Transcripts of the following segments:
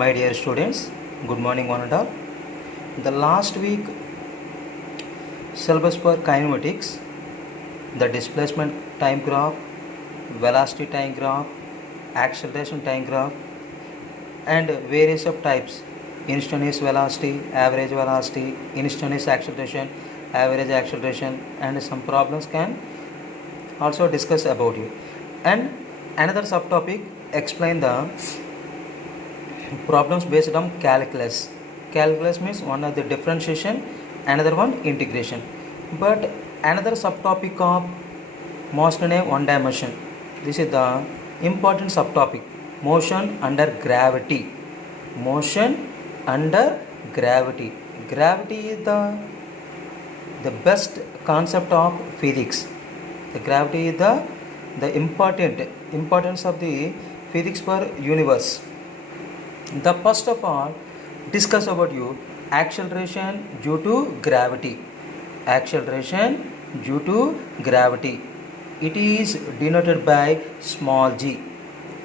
My dear students, good morning one and all. The last week syllabus for kinematics, the displacement time graph, velocity time graph, acceleration time graph, and various of types: instantaneous velocity, average velocity, instantaneous acceleration, average acceleration, and some problems can also discuss about you. And another subtopic explain the problems based on calculus. Calculus means one of the differentiation, another one integration. But another subtopic of motion in one dimension. This is the important subtopic: motion under gravity. Motion under gravity. Gravity is the best concept of physics. The gravity is the importance of the physics for universe. The first of all discuss about you acceleration due to gravity. Acceleration due to gravity. It is denoted by small g.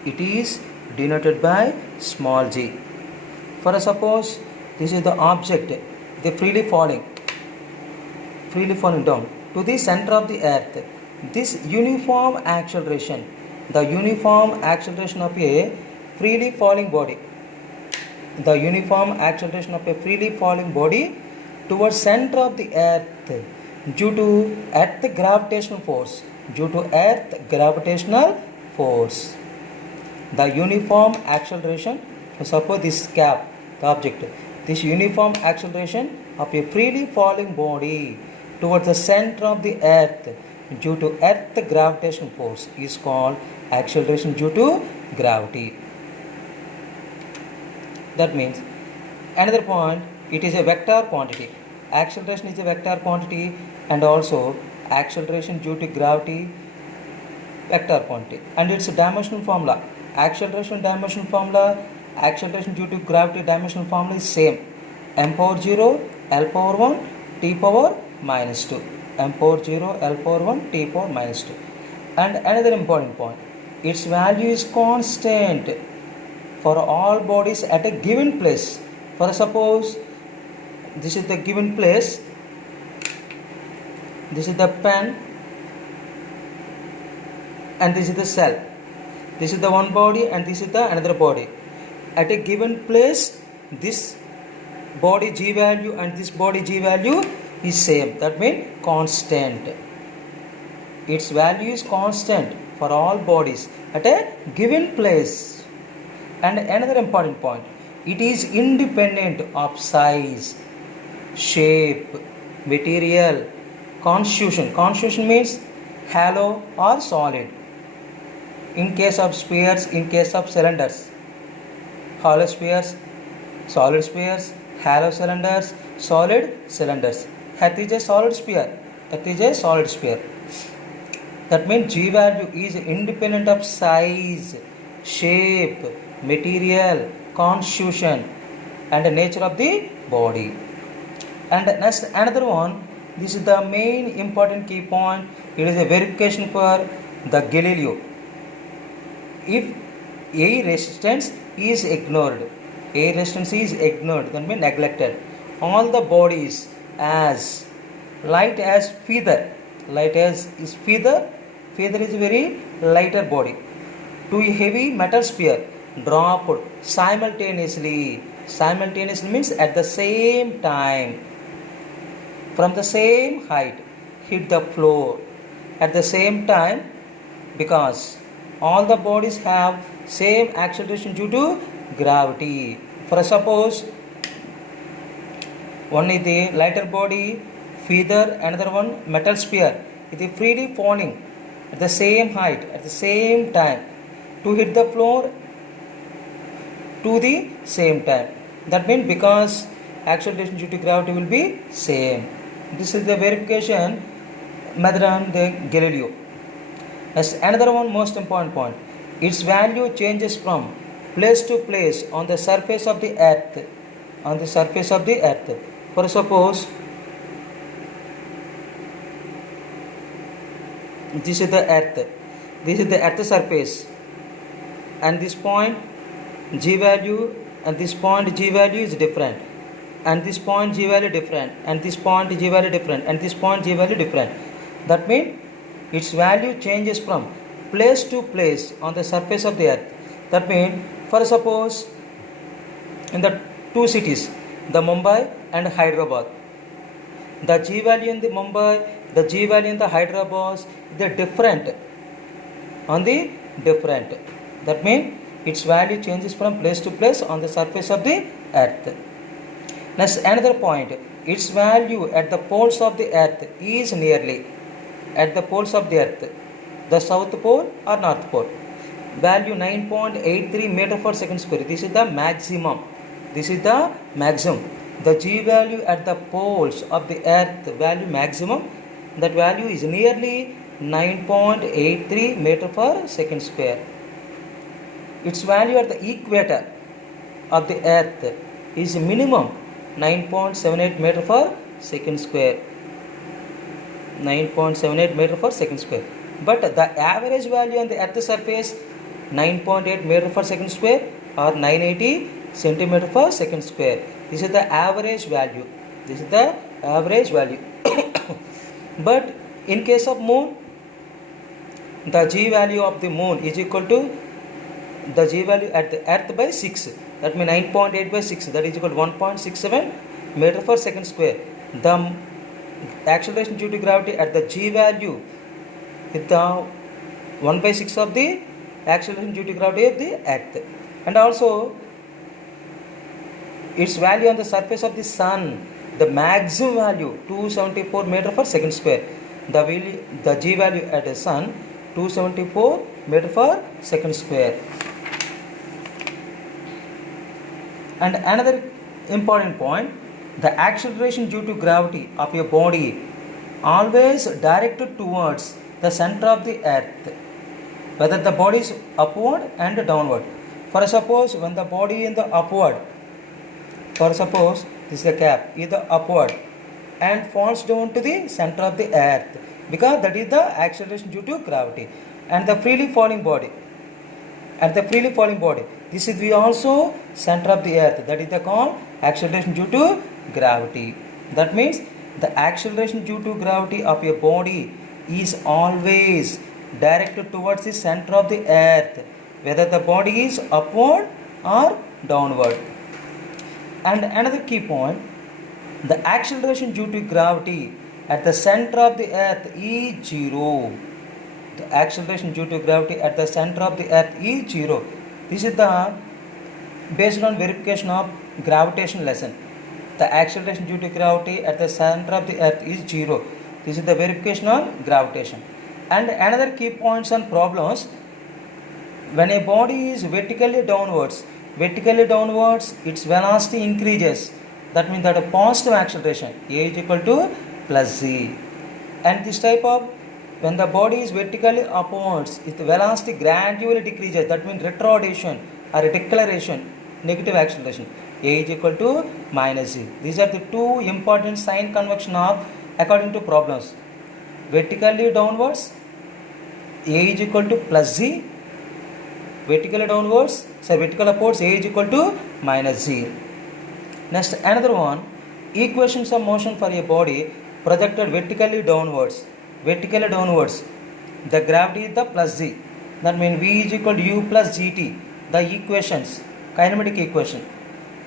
It is denoted by small g. For suppose this is the object, the freely falling down to the center of the earth. This uniform acceleration, the uniform acceleration of a freely falling body, the uniform acceleration of a freely falling body towards center of the earth due to earth gravitational force, the uniform acceleration, suppose this cap, the object, this uniform acceleration of a freely falling body towards the center of the earth due to earth gravitational force is called acceleration due to gravity. That means another point, it is a vector quantity. Acceleration is a vector quantity, and also acceleration due to gravity vector quantity, and its dimensional formula. Acceleration dimensional formula, acceleration due to gravity dimensional formula is same: m power 0 l power 1 t power minus 2. m power 0 l power 1 t power minus 2. And another important point, its value is constant for all bodies at a given place. For suppose this is the given place, this is the pen, and this is the cell. This is the one body and this is the another body. At a given place, this body g value and this body g value is same. That means constant. Its value is constant for all bodies at a given place. And another important point, it is independent of size, shape, material, constitution. Constitution means hollow or solid. In case of spheres, in case of cylinders, hollow spheres, solid spheres, hollow cylinders, solid cylinders. Earth is a solid sphere. Earth is a solid sphere. That means G value is independent of size, shape, material, constitution, and the nature of the body. And next another one, this is the main important key point. It is a verification for the Galileo. If air resistance is ignored, that means neglected. All the bodies as light as feather, is feather is very lighter body, to a heavy metal sphere dropped simultaneously means at the same time, from the same height, hit the floor at the same time, because all the bodies have same acceleration due to gravity. For suppose one is the lighter body feather, another one metal sphere, it is freely falling at the same height at the same time to hit the floor to the same time. That means because acceleration due to gravity will be same. This is the verification method on the Galileo. As another one most important point, its value changes from place to place on the surface of the earth. For suppose this is the earth surface, and this point g value and this point G value is different, and this point G value different, and this point G value different, and this point G value different. That means its value changes from place to place on the surface of the earth. That means, for suppose in the two cities, the Mumbai and Hyderabad, the G value in the Mumbai, the G value in the Hyderabad, they different on the different. That means its value changes from place to place on the surface of the earth. Next, another point, its value at the poles of the earth is nearly at the poles of the earth, the south pole or north pole. Value 9.83 meter per second square. This is the maximum. This is the maximum. The G value at the poles of the earth value maximum, that value is nearly 9.83 meter per second square. Its value at the equator of the earth is minimum 9.78 meter per second square. 9.78 meter per second square. But the average value on the earth surface 9.8 meter per second square or 980 centimeter per second square. This is the average value. This is the average value. But in case of moon, the G value of the moon is equal to the G value at the earth by 6. That means 9.8 by 6. That is equal to 1.67 meter per second square. The acceleration due to gravity at the G value is the 1 by 6 of the acceleration due to gravity of the earth. And also its value on the surface of the sun, the maximum value 274 meter per second square. The G value at the sun 274 meter per second square. And another important point, the acceleration due to gravity of a body always directed towards the center of the earth, whether the body is upward and downward. For suppose when the body in the upward, for suppose this is the cap, either upward and falls down to the center of the earth, because that is the acceleration due to gravity. And the freely falling body, this is the also center of the earth, that is the called acceleration due to gravity. That means the acceleration due to gravity of a body is always directed towards the center of the earth, whether the body is upward or downward. And another key point, the acceleration due to gravity at the center of the earth is 0. The acceleration due to gravity at the center of the earth is 0. This is the based on verification of gravitation lesson. The acceleration due to gravity at the center of the earth is 0. This is the verification on gravitation. And another key points on problems, when a body is vertically downwards, its velocity increases. That means that a positive acceleration, A is equal to plus Z. And this type of, when the body is vertically upwards, its velocity gradually decreases. That means retardation or deceleration, negative acceleration, A is equal to minus Z. These are the two important sign convention of according to problems. Vertically downwards, A is equal to plus Z. Vertical upwards, A is equal to minus Z. Next, another one, equations of motion for a body projected vertically downwards. The gravity is the plus Z. That means V is equal to U plus GT. The equations, kinematic equation.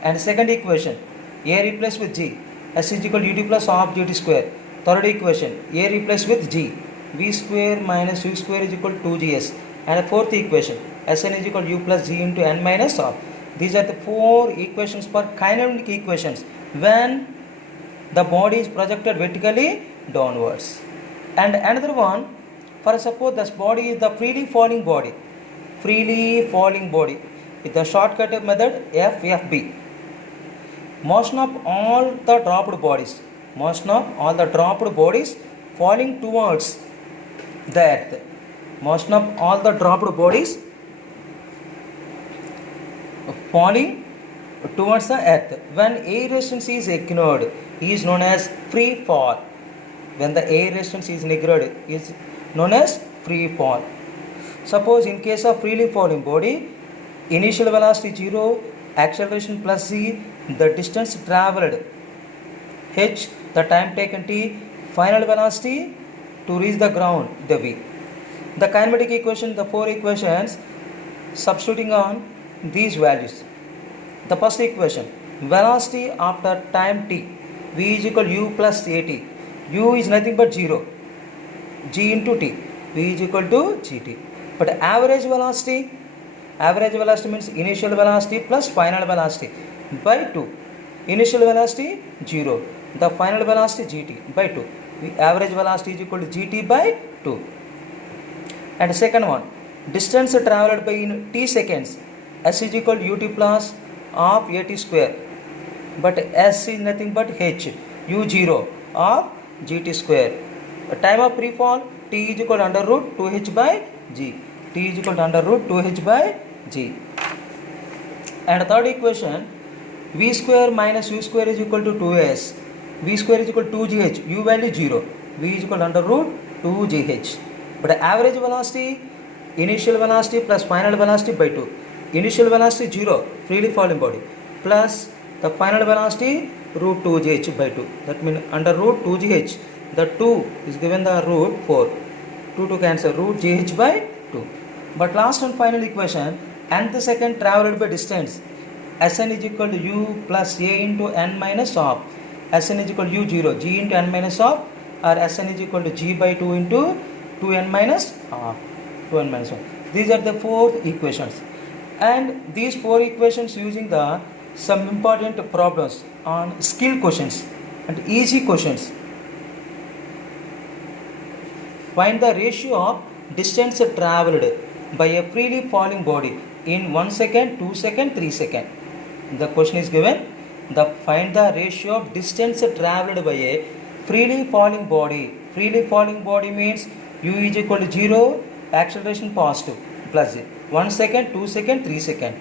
And second equation, A replaced with G. S is equal to UT plus half GT square. Third equation, A replaced with G. V square minus U square is equal to 2GS. And the fourth equation, Sn is equal to U plus G into N minus half. These are the four equations for kinematic equations when the body is projected vertically downwards. And another one, for suppose this body is the freely falling body with the shortcut method FFB. Motion of all the dropped bodies falling towards the earth. Motion of all the dropped bodies falling towards the earth. When air resistance is ignored, is known as free fall. When the air resistance is ignored, is known as free fall. Suppose in case of freely falling body, initial velocity 0, acceleration plus c, the distance traveled, h, the time taken t, final velocity to reach the ground, the v. The kinematic equation, the four equations, substituting on these values. The first equation, velocity after time t, v is equal to u plus at. U is nothing but 0, g into t, v is equal to gt. But average velocity means initial velocity plus final velocity by 2. Initial velocity 0, the final velocity gt by 2. The average velocity is equal to gt by 2. And second one, distance travelled by in t seconds, s is equal to ut plus of at square, but s is nothing but h, u0 of gt square. Time of free fall, t is equal to under root 2h by g, t is equal to under root 2h by g. And third equation, v square minus u square is equal to 2s, v square is equal to 2gh, u value 0, v is equal to under root 2gh. But average velocity, initial velocity plus final velocity by 2. Initial velocity 0, freely falling body, plus the final velocity root 2gh by 2. That means under root 2gh, the 2 is given the root 4. 2 to cancel, root gh by 2. But last and final equation, nth second travelled by distance, Sn is equal to u plus a into n minus of, Sn is equal to u0, g into n minus of, or Sn is equal to g by 2 into 2n minus half, 2n minus 1. These are the four equations. And these four equations using the some important problems on skill questions and easy questions. Find the ratio of distance travelled by a freely falling body in 1 second, 2 second, 3 second. The question is given, find the ratio of distance travelled by a freely falling body. Freely falling body means u is equal to 0, acceleration positive, plus 1 second, 2 second, 3 second.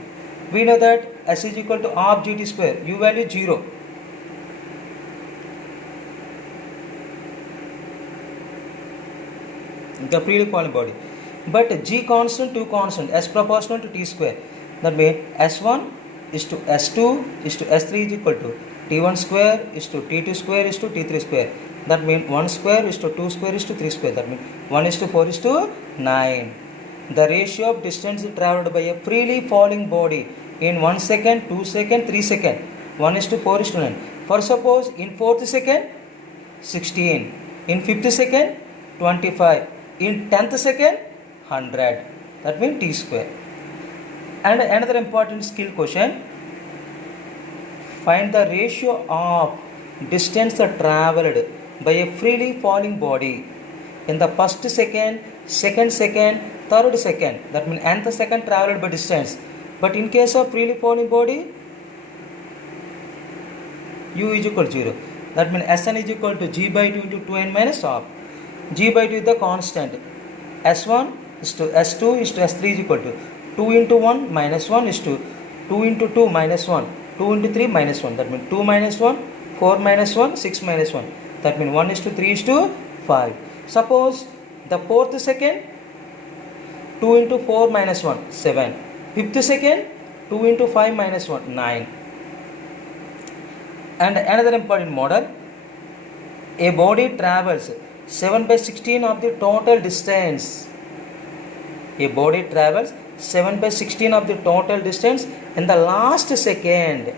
We know that s is equal to half gt square, u value 0. The freely falling body. But g constant, 2 constant, s proportional to t square. That means s1 is to s2 is to s3 is equal to t1 square is to t2 square is to t3 square. That means 1 square is to 2 square is to 3 square. That means 1 is to 4 is to 9. The ratio of distance travelled by a freely falling body in 1 second, 2 second, 3 second, 1 is to 4 is to 9. For suppose in 4th second, 16. In 5th second, 25. In 10th second, 100. That means t square. And another important skill question, find the ratio of distance travelled by a freely falling body in the first second, second second, third second. That means nth second travelled by distance. But in case of freely falling body, u is equal to 0. That means Sn is equal to g by 2 into 2n minus half. G by 2 is the constant. S1 is to S2 is to S3 is equal to 2 into 1 minus 1 is to 2 into 2 minus 1, 2 into 3 minus 1. That means 2 minus 1, 4 minus 1, 6 minus 1. That means 1 is to 3 is to 5. Suppose the 4th second, 2 into 4 minus 1, 7. 5th second, 2 into 5 minus 1, 9. And another important model, a body travels 7 by 16 of the total distance. A body travels 7 by 16 of the total distance in the last second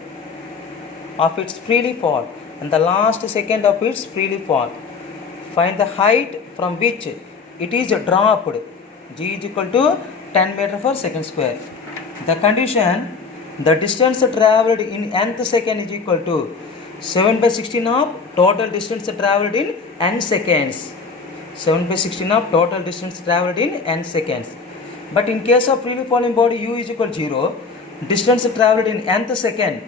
of its freely fall. In the last second of its freely fall. Find the height from which it is dropped. G is equal to 10 meter per second square. The condition, the distance travelled in nth second is equal to 7 by 16 of total distance travelled in n seconds. 7 by 16 of total distance travelled in n seconds. But in case of freely falling body, u is equal to 0. Distance travelled in nth second,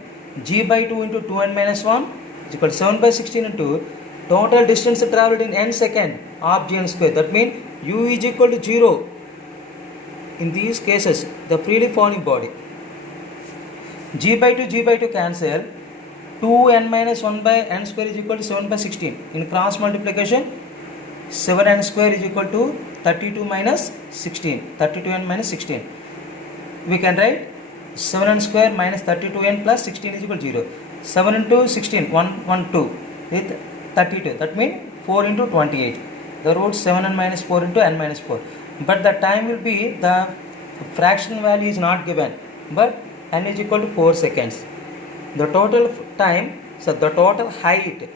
g by 2 into 2n minus 1 is equal to 7 by 16 into total distance travelled in n second of gn square. That means u is equal to 0. In these cases, the freely falling body, g by 2 cancel. 2n minus 1 by n square is equal to 7 by 16. In cross multiplication, 7n square is equal to 32 minus 16. 32n minus 16. We can write 7n square minus 32n plus 16 is equal to 0. 7 into 16, 112 with 32. That means 4 into 28. The root 7n minus 4 into n minus 4. But the time will be, the fraction value is not given, but n is equal to 4 seconds. The total time, so the total height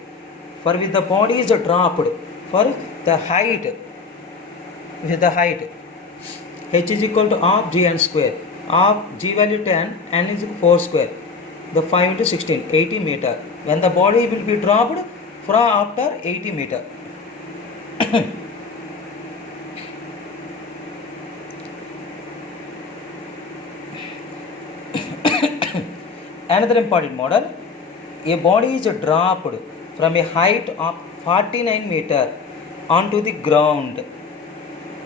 for with the body is dropped. For the height, with the height, h is equal to half gn square. Half g value 10, n is 4 square. The 5 into 16, 80 meter. When the body will be dropped from after 80 meter. Another important model, a body is dropped from a height of 49 meter onto the ground.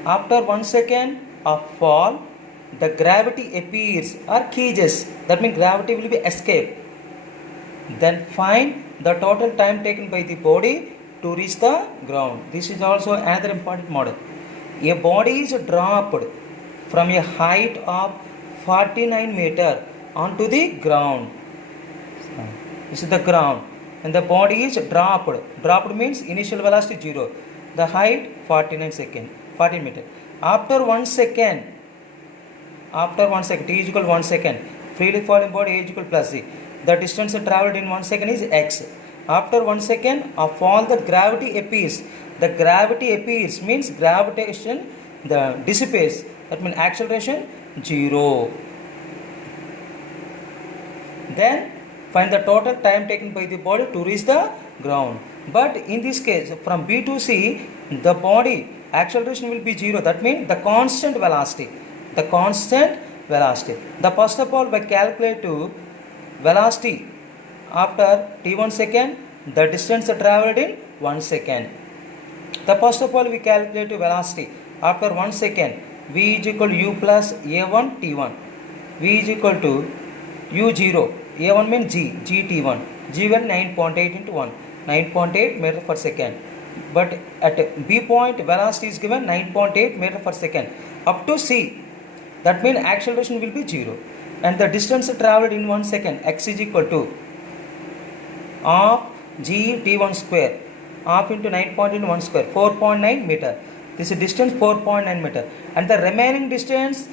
After 1 second of fall, the gravity appears or cages. That means gravity will be escape. Then find the total time taken by the body to reach the ground. This is also another important model. A body is dropped from a height of 49 meter onto the ground. This is the ground. And the body is dropped. Dropped means initial velocity 0. The height 14 meter. After 1 second, t is equal to 1 second, freely falling body is equal to plus c. The distance travelled in 1 second is x. After 1 second of fall, the gravity appears. The gravity appears means gravitation dissipates. That means acceleration 0. Then find the total time taken by the body to reach the ground. But in this case, from B to C, the body acceleration will be 0. That means the constant velocity. The first of all, by calculate to velocity after t1 second, the distance travelled in 1 second. The first of all, we calculate to velocity after 1 second. V is equal to u plus a1 t1. V is equal to u0. A1 means g t1. G1 9.8 into 1. 9.8 meter per second. But at B point, velocity is given 9.8 meter per second. Up to C, that means acceleration will be 0. And the distance travelled in 1 second, x is equal to half g t1 square. Half into 9.1 square, 4.9 meter. This is distance 4.9 meter. And the remaining distance,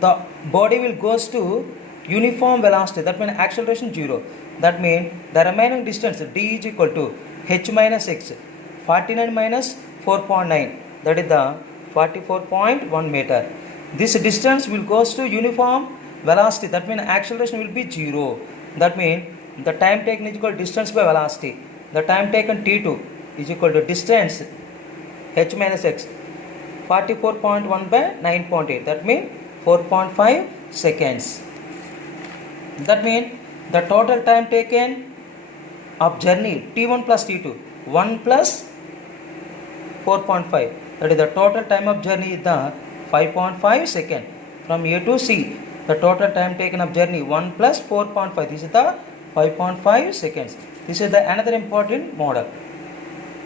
the body will goes to uniform velocity. That means acceleration 0. That means the remaining distance d is equal to h minus x. 49 minus 4.9. That is the 44.1 meter. This distance will goes to uniform velocity. That means acceleration will be 0. That means the time taken is equal to distance by velocity. The time taken t2 is equal to distance h minus x. 44.1 by 9.8. That means 4.5 seconds. That means the total time taken of journey t1 plus t2, 1 plus 4.5. That is the total time of journey is the 5.5 second. From A to C, the total time taken of journey 1 plus 4.5. This is the 5.5 seconds. This is the another important model.